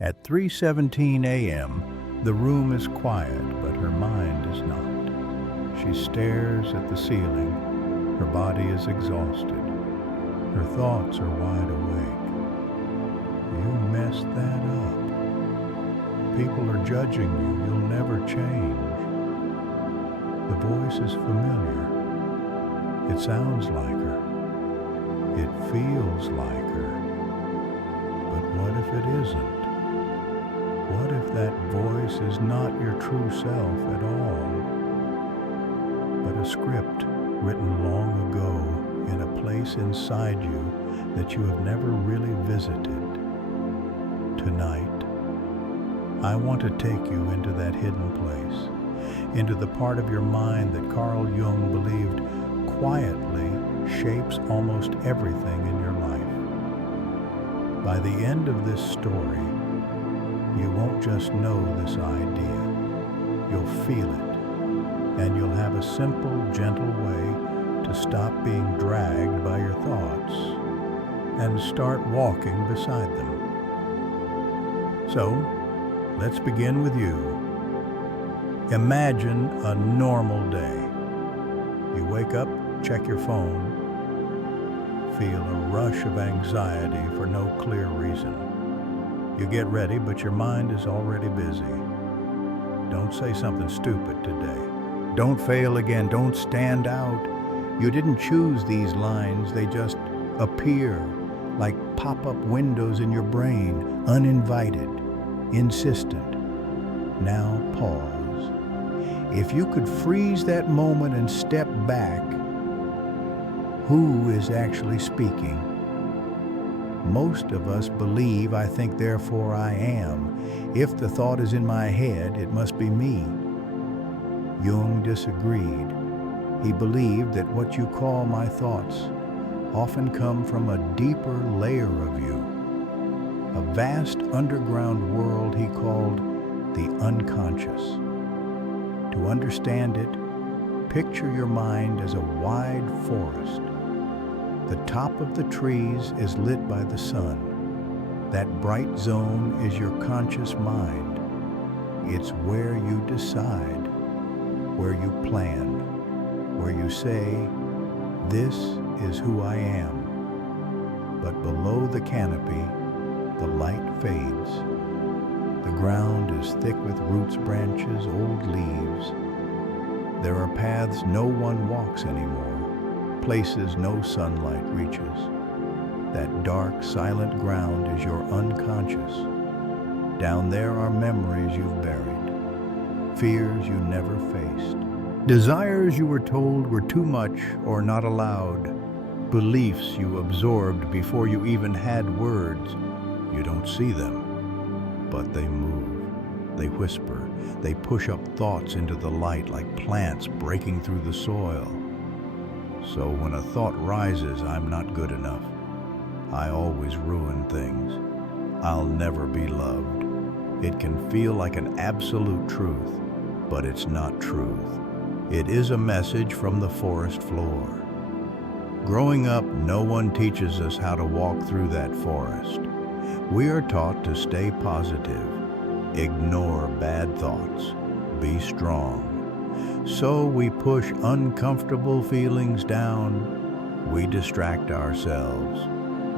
At 3:17 a.m., the room is quiet, but her mind is not. She stares at the ceiling. Her body is exhausted. Her thoughts are wide awake. You messed that up. People are judging you. You'll never change. The voice is familiar. It sounds like her. It feels like her. But what if it isn't? What if that voice is not your true self at all, but a script written long ago in a place inside you that you have never really visited? Tonight, I want to take you into that hidden place, into the part of your mind that Carl Jung believed quietly shapes almost everything in your life. By the end of this story, you won't just know this idea. You'll feel it, and you'll have a simple, gentle way to stop being dragged by your thoughts and start walking beside them. So, let's begin with you. Imagine a normal day. You wake up, check your phone, feel a rush of anxiety for no clear reason. You get ready, but your mind is already busy. Don't say something stupid today. Don't fail again. Don't stand out. You didn't choose these lines. They just appear like pop-up windows in your brain, uninvited, insistent. Now pause. If you could freeze that moment and step back, who is actually speaking? Most of us believe, I think, therefore I am. If the thought is in my head, it must be me. Jung disagreed. He believed that what you call my thoughts often come from a deeper layer of you, a vast underground world he called the unconscious. To understand it, picture your mind as a wide forest. The top of the trees is lit by the sun. That bright zone is your conscious mind. It's where you decide, where you plan, where you say, this is who I am. But below the canopy, the light fades. The ground is thick with roots, branches, old leaves. There are paths no one walks anymore. Places no sunlight reaches. That dark, silent ground is your unconscious. Down there are memories you've buried, fears you never faced, desires you were told were too much or not allowed, beliefs you absorbed before you even had words. You don't see them, but they move, they whisper, they push up thoughts into the light like plants breaking through the soil. So when a thought rises, I'm not good enough. I always ruin things. I'll never be loved. It can feel like an absolute truth, but it's not truth. It is a message from the forest floor. Growing up, no one teaches us how to walk through that forest. We are taught to stay positive, ignore bad thoughts, be strong. So we push uncomfortable feelings down, we distract ourselves,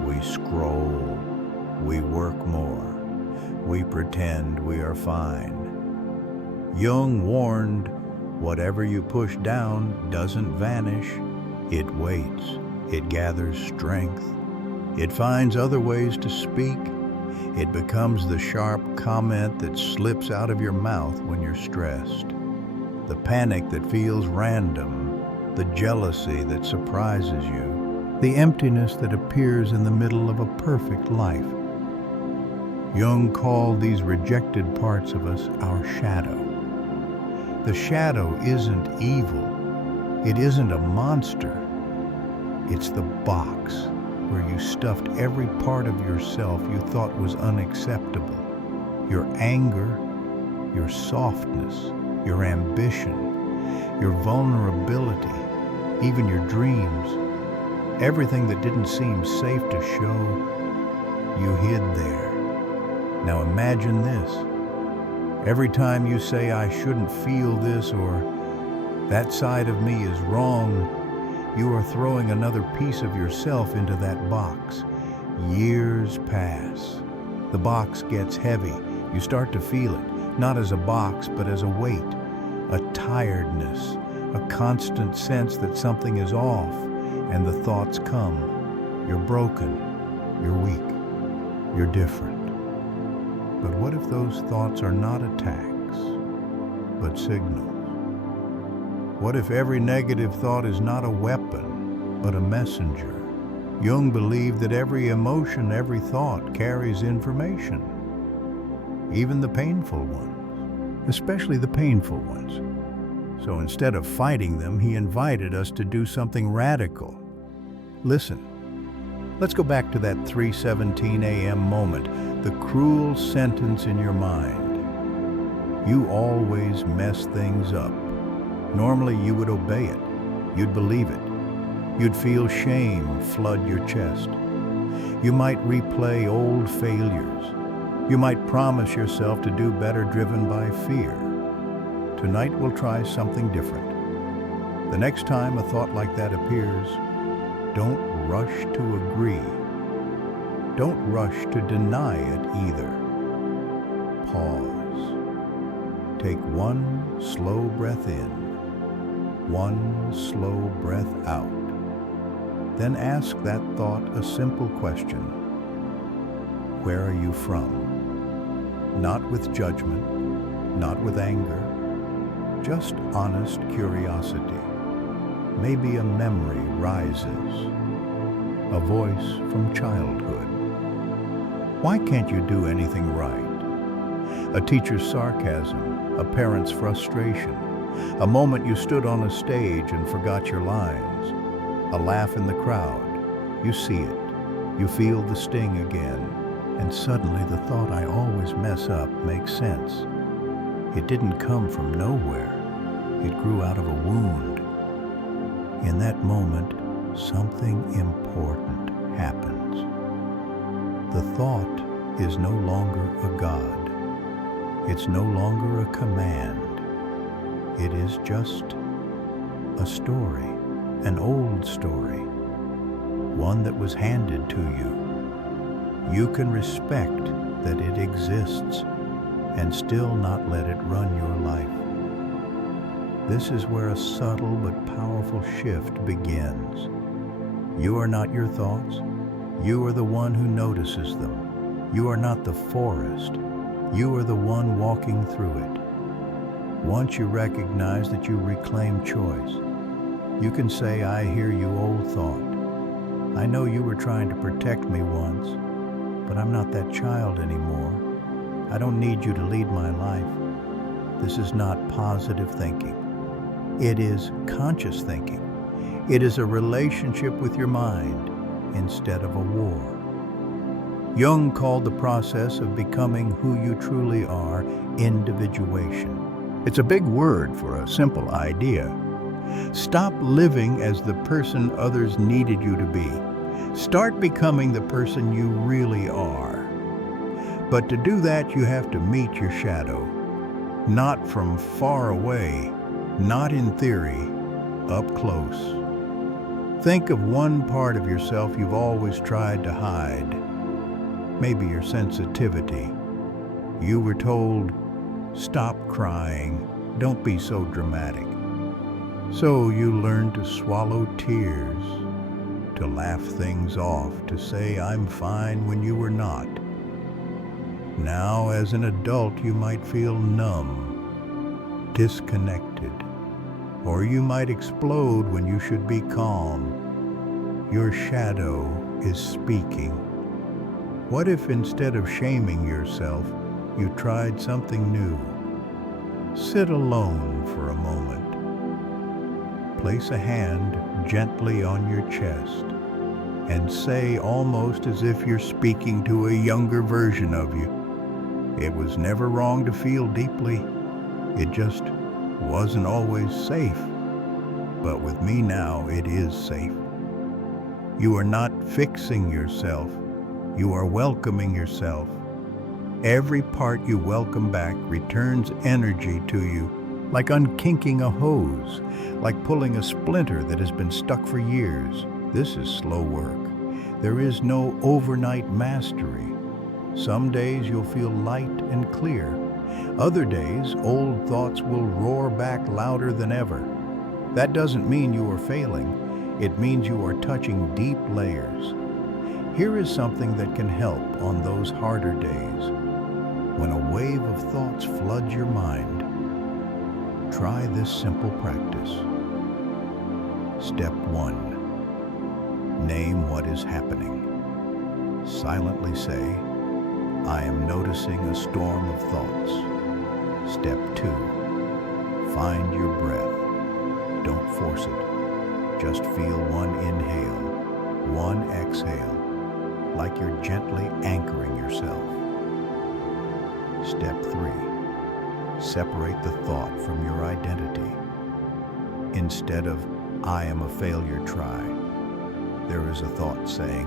we scroll, we work more, we pretend we are fine. Jung warned, whatever you push down doesn't vanish, it waits, it gathers strength, it finds other ways to speak, it becomes the sharp comment that slips out of your mouth when you're stressed. The panic that feels random, the jealousy that surprises you, the emptiness that appears in the middle of a perfect life. Jung called these rejected parts of us our shadow. The shadow isn't evil. It isn't a monster. It's the box where you stuffed every part of yourself you thought was unacceptable. Your anger, your softness, your ambition, your vulnerability, even your dreams, everything that didn't seem safe to show, you hid there. Now imagine this. Every time you say, I shouldn't feel this, or that side of me is wrong, you are throwing another piece of yourself into that box. Years pass. The box gets heavy. You start to feel it, not as a box, but as a weight, a tiredness, a constant sense that something is off, and the thoughts come. You're broken, you're weak, you're different. But what if those thoughts are not attacks, but signals? What if every negative thought is not a weapon, but a messenger? Jung believed that every emotion, every thought carries information, even the painful ones, especially the painful ones. So instead of fighting them, he invited us to do something radical. Listen, let's go back to that 3:17 a.m. moment, the cruel sentence in your mind. You always mess things up. Normally you would obey it. You'd believe it. You'd feel shame flood your chest. You might replay old failures. You might promise yourself to do better driven by fear. Tonight we'll try something different. The next time a thought like that appears, don't rush to agree. Don't rush to deny it either. Pause. Take one slow breath in, one slow breath out. Then ask that thought a simple question. Where are you from? Not with judgment, not with anger, just honest curiosity. Maybe a memory rises, a voice from childhood. Why can't you do anything right? A teacher's sarcasm, a parent's frustration, a moment you stood on a stage and forgot your lines, a laugh in the crowd. You see it, you feel the sting again, and suddenly the thought, I always mess up, makes sense. It didn't come from nowhere. It grew out of a wound. In that moment, something important happens. The thought is no longer a God. It's no longer a command. It is just a story, an old story, one that was handed to you. You can respect that it exists and still not let it run your life. This is where a subtle but powerful shift begins. You are not your thoughts. You are the one who notices them. You are not the forest. You are the one walking through it. Once you recognize that you reclaim choice, you can say, I hear you, old thought. I know you were trying to protect me once, but I'm not that child anymore. I don't need you to lead my life. This is not positive thinking. It is conscious thinking. It is a relationship with your mind instead of a war. Jung called the process of becoming who you truly are individuation. It's a big word for a simple idea. Stop living as the person others needed you to be. Start becoming the person you really are. But to do that, you have to meet your shadow. Not from far away, not in theory, up close. Think of one part of yourself you've always tried to hide. Maybe your sensitivity. You were told, stop crying, don't be so dramatic. So you learned to swallow tears, to laugh things off, to say I'm fine when you were not. Now, as an adult, you might feel numb, disconnected, or you might explode when you should be calm. Your shadow is speaking. What if instead of shaming yourself, you tried something new? Sit alone for a moment. Place a hand gently on your chest and say, almost as if you're speaking to a younger version of you, it was never wrong to feel deeply. It just wasn't always safe. But with me now, it is safe. You are not fixing yourself. You are welcoming yourself. Every part you welcome back returns energy to you, like unkinking a hose, like pulling a splinter that has been stuck for years. This is slow work. There is no overnight mastery. Some days you'll feel light and clear. Other days, old thoughts will roar back louder than ever. That doesn't mean you are failing. It means you are touching deep layers. Here is something that can help on those harder days. When a wave of thoughts floods your mind, try this simple practice. Step 1. Name what is happening. Silently say, I am noticing a storm of thoughts. Step 2. Find your breath. Don't force it. Just feel one inhale, one exhale, like you're gently anchoring yourself. Step 3. Separate the thought from your identity. Instead of, I am a failure, try. There is a thought saying,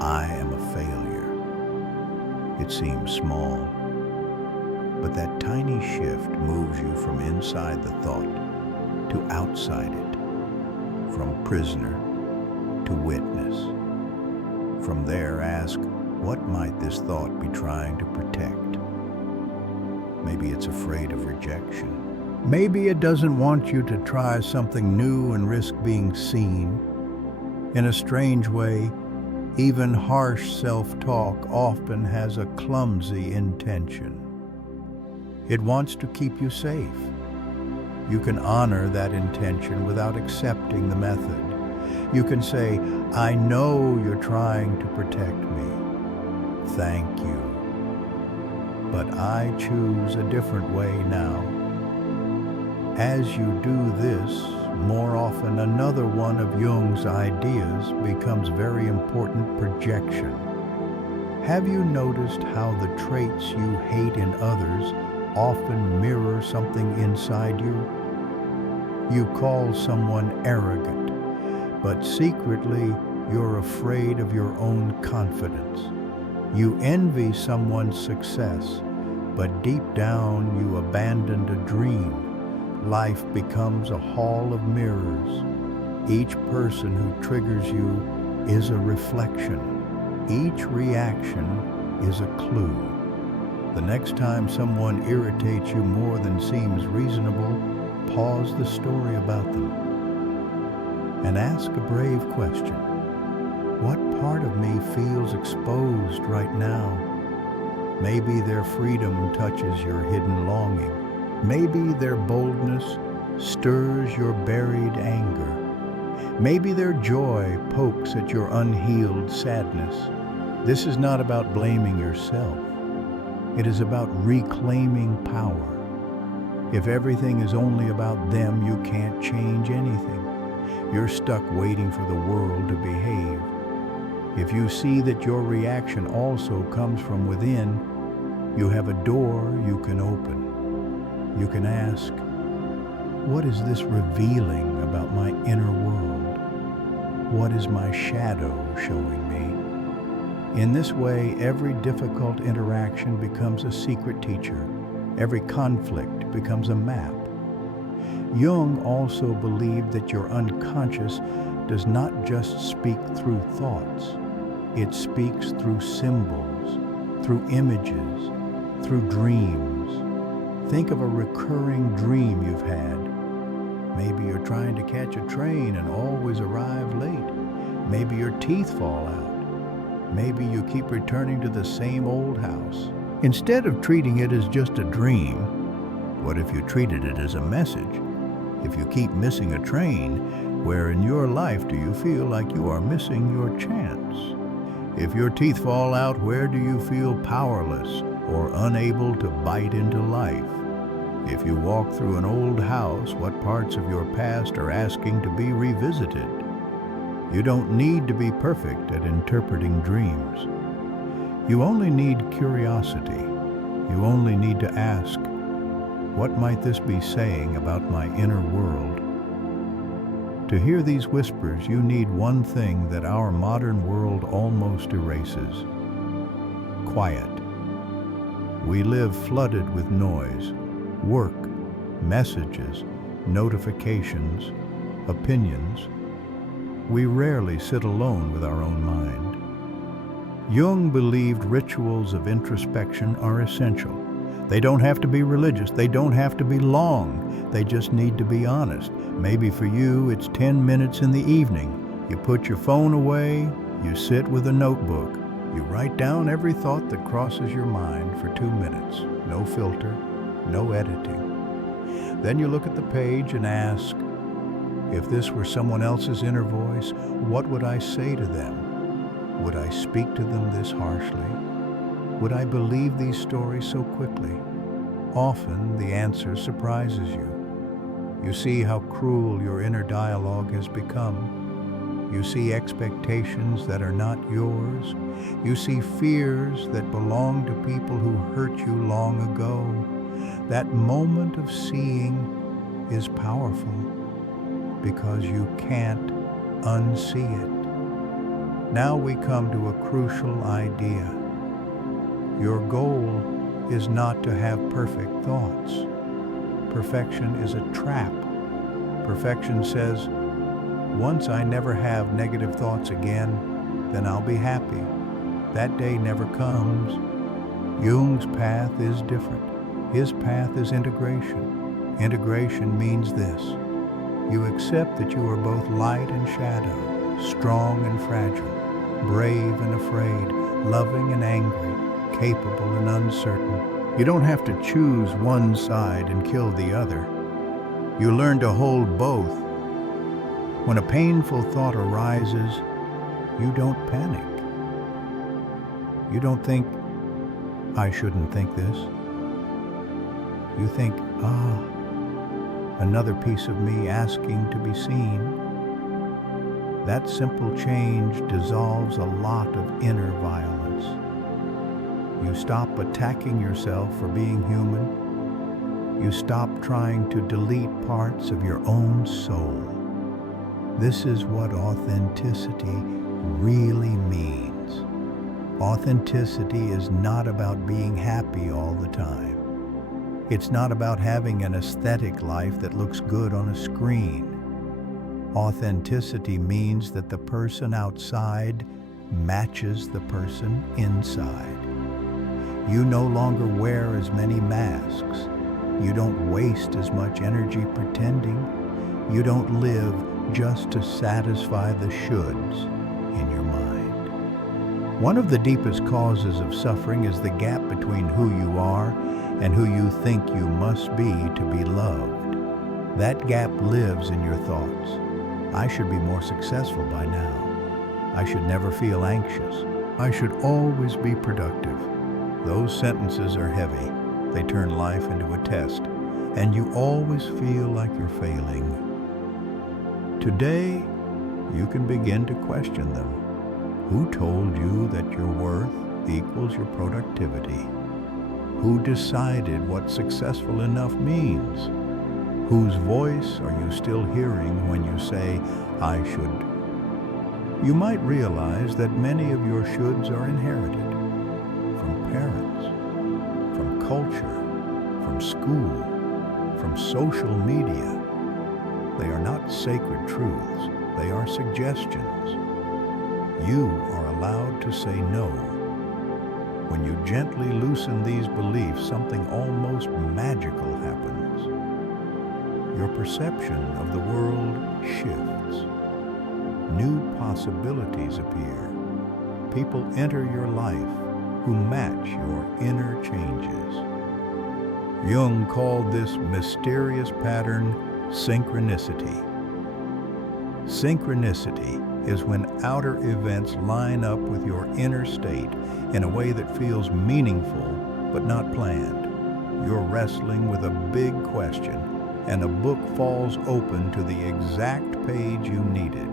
I am a failure. It seems small, but that tiny shift moves you from inside the thought to outside it, from prisoner to witness. From there, ask, what might this thought be trying to protect? Maybe it's afraid of rejection. Maybe it doesn't want you to try something new and risk being seen. In a strange way, even harsh self-talk often has a clumsy intention. It wants to keep you safe. You can honor that intention without accepting the method. You can say, I know you're trying to protect me. Thank you. But I choose a different way now. As you do this, more often another one of Jung's ideas becomes very important: projection. Have you noticed how the traits you hate in others often mirror something inside you? You call someone arrogant, but secretly you're afraid of your own confidence. You envy someone's success, but deep down you abandoned a dream. Life becomes a hall of mirrors. Each person who triggers you is a reflection. Each reaction is a clue. The next time someone irritates you more than seems reasonable, pause the story about them and ask a brave question. What part of me feels exposed right now? Maybe their freedom touches your hidden longing. Maybe their boldness stirs your buried anger. Maybe their joy pokes at your unhealed sadness. This is not about blaming yourself. It is about reclaiming power. If everything is only about them, you can't change anything. You're stuck waiting for the world to behave. If you see that your reaction also comes from within, you have a door you can open. You can ask, what is this revealing about my inner world? What is my shadow showing me? In this way, every difficult interaction becomes a secret teacher. Every conflict becomes a map. Jung also believed that your unconscious does not just speak through thoughts. It speaks through symbols, through images, through dreams. Think of a recurring dream you've had. Maybe you're trying to catch a train and always arrive late. Maybe your teeth fall out. Maybe you keep returning to the same old house. Instead of treating it as just a dream, what if you treated it as a message? If you keep missing a train, where in your life do you feel like you are missing your chance? If your teeth fall out, where do you feel powerless or unable to bite into life? If you walk through an old house, what parts of your past are asking to be revisited? You don't need to be perfect at interpreting dreams. You only need curiosity. You only need to ask, what might this be saying about my inner world? To hear these whispers, you need one thing that our modern world almost erases: quiet. We live flooded with noise, work, messages, notifications, opinions. We rarely sit alone with our own mind. Jung believed rituals of introspection are essential. They don't have to be religious. They don't have to be long. They just need to be honest. Maybe for you, it's 10 minutes in the evening. You put your phone away, you sit with a notebook. You write down every thought that crosses your mind for 2 minutes. No filter, no editing. Then you look at the page and ask, if this were someone else's inner voice, what would I say to them? Would I speak to them this harshly? Would I believe these stories so quickly? Often the answer surprises you. You see how cruel your inner dialogue has become. You see expectations that are not yours. You see fears that belong to people who hurt you long ago. That moment of seeing is powerful because you can't unsee it. Now we come to a crucial idea. Your goal is not to have perfect thoughts. Perfection is a trap. Perfection says, once I never have negative thoughts again, then I'll be happy. That day never comes. Jung's path is different. His path is integration. Integration means this. You accept that you are both light and shadow, strong and fragile, brave and afraid, loving and angry, capable and uncertain. You don't have to choose one side and kill the other. You learn to hold both. When a painful thought arises, you don't panic. You don't think, I shouldn't think this. You think, another piece of me asking to be seen. That simple change dissolves a lot of inner violence. You stop attacking yourself for being human. You stop trying to delete parts of your own soul. This is what authenticity really means. Authenticity is not about being happy all the time. It's not about having an aesthetic life that looks good on a screen. Authenticity means that the person outside matches the person inside. You no longer wear as many masks. You don't waste as much energy pretending. You don't live just to satisfy the shoulds in your mind. One of the deepest causes of suffering is the gap between who you are and who you think you must be to be loved. That gap lives in your thoughts. I should be more successful by now. I should never feel anxious. I should always be productive. Those sentences are heavy. They turn life into a test, and you always feel like you're failing. Today, you can begin to question them. Who told you that your worth equals your productivity? Who decided what successful enough means? Whose voice are you still hearing when you say, I should? You might realize that many of your shoulds are inherited from parents, from culture, from school, from social media. They are not sacred truths. They are suggestions. You are allowed to say no. When you gently loosen these beliefs, something almost magical happens. Your perception of the world shifts. New possibilities appear. People enter your life who match your inner changes. Jung called this mysterious pattern synchronicity. Synchronicity is when outer events line up with your inner state in a way that feels meaningful but not planned. You're wrestling with a big question, and a book falls open to the exact page you needed.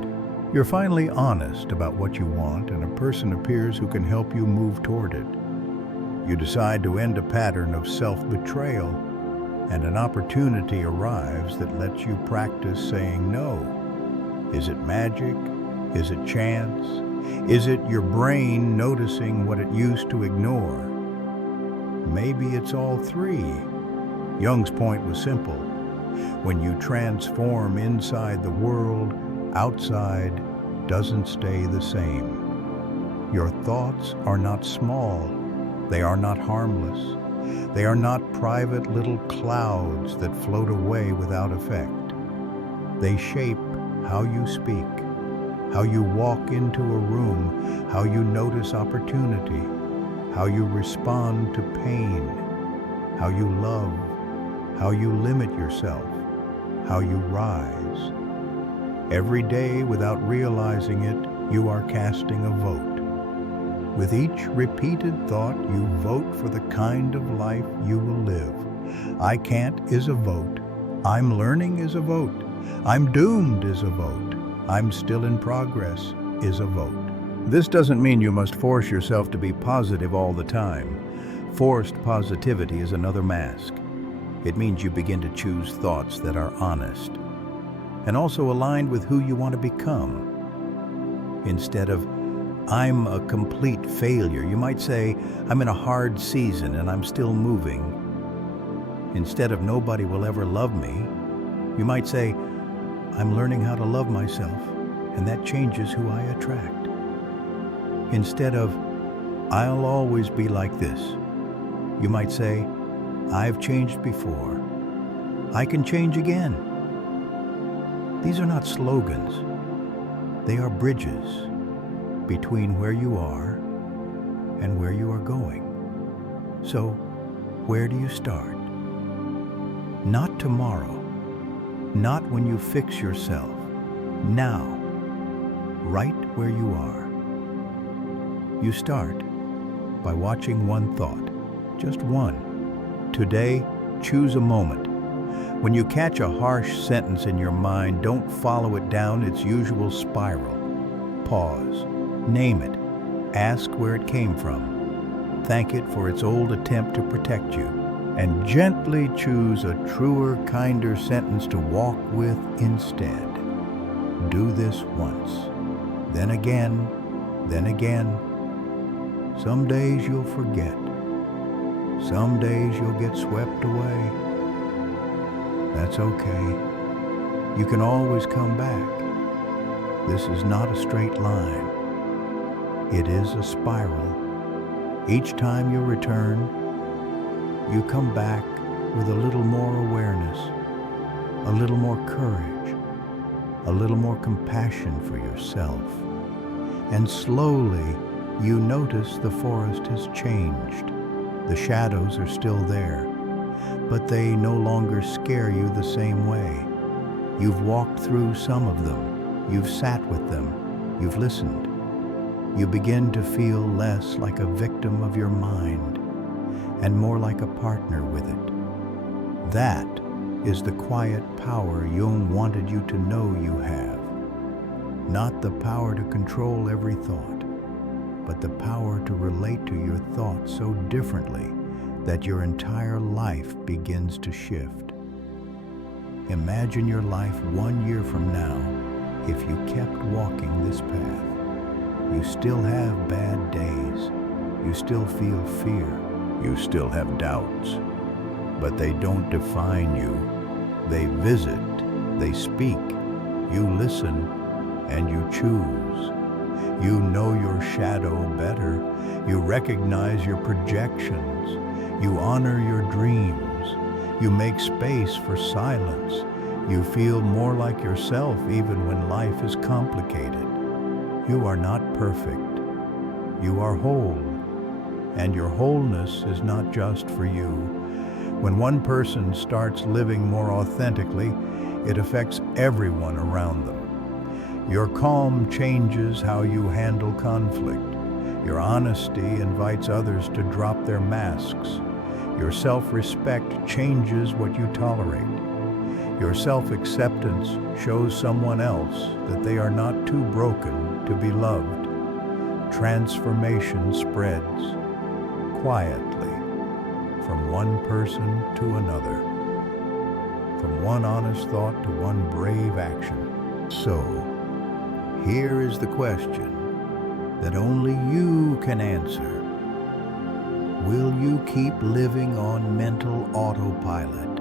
You're finally honest about what you want, and a person appears who can help you move toward it. You decide to end a pattern of self-betrayal, and an opportunity arrives that lets you practice saying no. Is it magic? Is it chance? Is it your brain noticing what it used to ignore? Maybe it's all three. Jung's point was simple. When you transform inside, the world outside doesn't stay the same. Your thoughts are not small. They are not harmless. They are not private little clouds that float away without effect. They shape how you speak, how you walk into a room, how you notice opportunity, how you respond to pain, how you love, how you limit yourself, how you rise. Every day, without realizing it, you are casting a vote. With each repeated thought, you vote for the kind of life you will live. I can't is a vote. I'm learning is a vote. I'm doomed is a vote. I'm still in progress is a vote. This doesn't mean you must force yourself to be positive all the time. Forced positivity is another mask. It means you begin to choose thoughts that are honest and also aligned with who you want to become. Instead of, I'm a complete failure, you might say, I'm in a hard season and I'm still moving. Instead of, nobody will ever love me, you might say, I'm learning how to love myself, and that changes who I attract. Instead of, I'll always be like this, you might say, I've changed before. I can change again. These are not slogans. They are bridges between where you are and where you are going. So, where do you start? Not tomorrow. Not when you fix yourself. Now, right where you are. You start by watching one thought, just one. Today, choose a moment. When you catch a harsh sentence in your mind, don't follow it down its usual spiral. Pause. Name it. Ask where it came from. Thank it for its old attempt to protect you. And gently choose a truer, kinder sentence to walk with instead. Do this once. Then again. Then again. Some days you'll forget. Some days you'll get swept away. That's okay. You can always come back. This is not a straight line. It is a spiral. Each time you return, you come back with a little more awareness, a little more courage, a little more compassion for yourself. And slowly, you notice the forest has changed. The shadows are still there, but they no longer scare you the same way. You've walked through some of them. You've sat with them. You've listened. You begin to feel less like a victim of your mind and more like a partner with it. That is the quiet power Jung wanted you to know you have. Not the power to control every thought, but the power to relate to your thoughts so differently that your entire life begins to shift. Imagine your life 1 year from now if you kept walking this path. You still have bad days. You still feel fear. You still have doubts. But they don't define you. They visit. They speak. You listen and you choose. You know your shadow better. You recognize your projections. You honor your dreams. You make space for silence. You feel more like yourself even when life is complicated. You are not perfect. You are whole. And your wholeness is not just for you. When one person starts living more authentically, it affects everyone around them. Your calm changes how you handle conflict. Your honesty invites others to drop their masks. Your self-respect changes what you tolerate. Your self-acceptance shows someone else that they are not too broken to be loved. Transformation spreads quietly from one person to another, from one honest thought to one brave action. So, here is the question that only you can answer. Will you keep living on mental autopilot?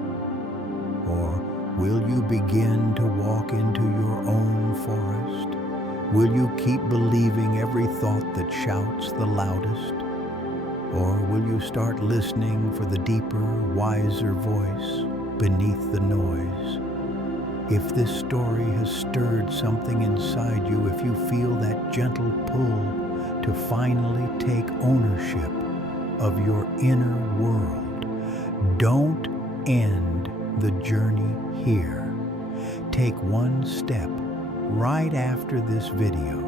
Or will you begin to walk into your own forest? Will you keep believing every thought that shouts the loudest? Or will you start listening for the deeper, wiser voice beneath the noise? If this story has stirred something inside you, if you feel that gentle pull to finally take ownership of your inner world, don't end the journey here. Take one step right after this video.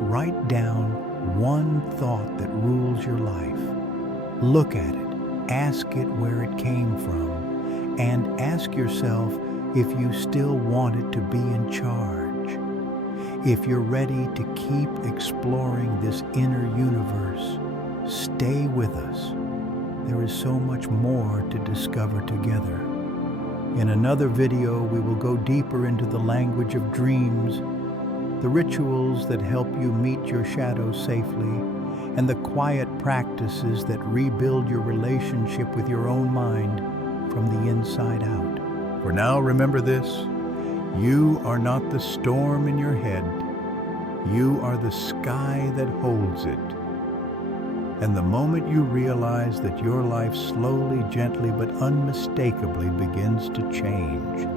Write down one thought that rules your life. Look at it, ask it where it came from, and ask yourself if you still want it to be in charge. If you're ready to keep exploring this inner universe, stay with us. There is so much more to discover together. In another video, we will go deeper into the language of dreams, the rituals that help you meet your shadow safely, and the quiet practices that rebuild your relationship with your own mind from the inside out. For now, remember this: you are not the storm in your head. You are the sky that holds it. And the moment you realize that your life slowly, gently, but unmistakably begins to change,